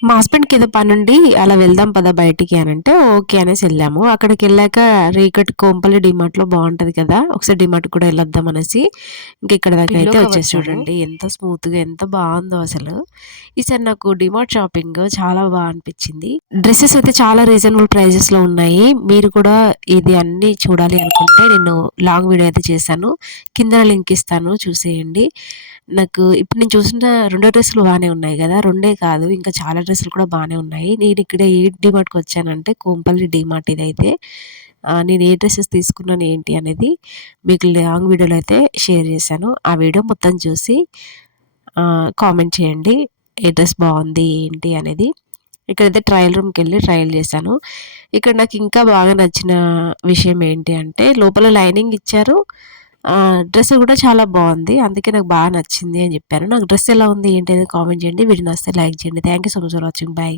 మా హస్బెండ్‌కి ఏదో పనుండి అలా వెళ్దాం పదా బయటికి అనంటే, ఓకే అనేసి ఎళ్ళాము. అక్కడికెళ్ళాక రేకట్ కోంపల్లి డీమార్ట్‌లో బావుంటది కదా! ఒకసారి డీమార్ట్‌కి కూడా ఎళ్ళొద్దాం అనేసి ఇంక ఇక్కడ పిల్లో దాకైతే కవర్ వచ్చేసాము. చూడండి ఎంత స్మూత్‌గా ఎంత బావుందో అసలు. ఈసారి నాకు డీమార్ట్ షాపింగ్ చాలా అనిపిచ్చింది. డ్రెసెస్ అయితే చాలా రీజనబుల్ ప్రైజెస్‌లో ఉన్నాయి. మీరు కూడా ఇది అన్నీ చూడాలి అనుకుంటే నేను లాంగ్ వీడియో అయితే చేశాను. కింద లింక్ ఇస్తాను చూసేయండి. నాకు ఇప్పుడు నేను చూసిన 2 డ్రెస్సులు బానే ఉన్నాయి గదా! 2 కాదు ఇంకా చాలా డ్రెస్సులు కూడా బానే ఉన్నాయి. నేనిక్కడ ఏ డీమార్ట్‌కొచ్చానంటే కోంపల్లి డీమార్ట్ ఇదైతే. నేను ఏ డ్రెసెస్ తీసుకున్నాను ఏంటి అనేది మీకు లాంగ్ వీడియోలో అయితే షేర్ చేశాను. ఆ వీడియో మొత్తం చూసి కామెంట్ చేయండి. ఏ డ్రెస్ బావుంది ఏంటి అనేది. ఇక్కడైతే ట్రయల్ రూమ్‌కెళ్ళి ట్రయల్ చేశాను. ఇక్కడ నాకు ఇంకా బాగా నచ్చిన విషయం ఏంటి అంటే లోపల లైనింగ్ ఇచ్చారు. డ్రెస్ కూడా చాలా బావుంది. అందుకే నాకు బాగా నచ్చింది అని చెప్పాను. నాకు డ్రెస్ ఎలా ఉంది ఏంటి అనేది కామెంట్ చేయండి. వీడియో నచ్చితే లైక్ చేయండి. Thank you so much for watching. By.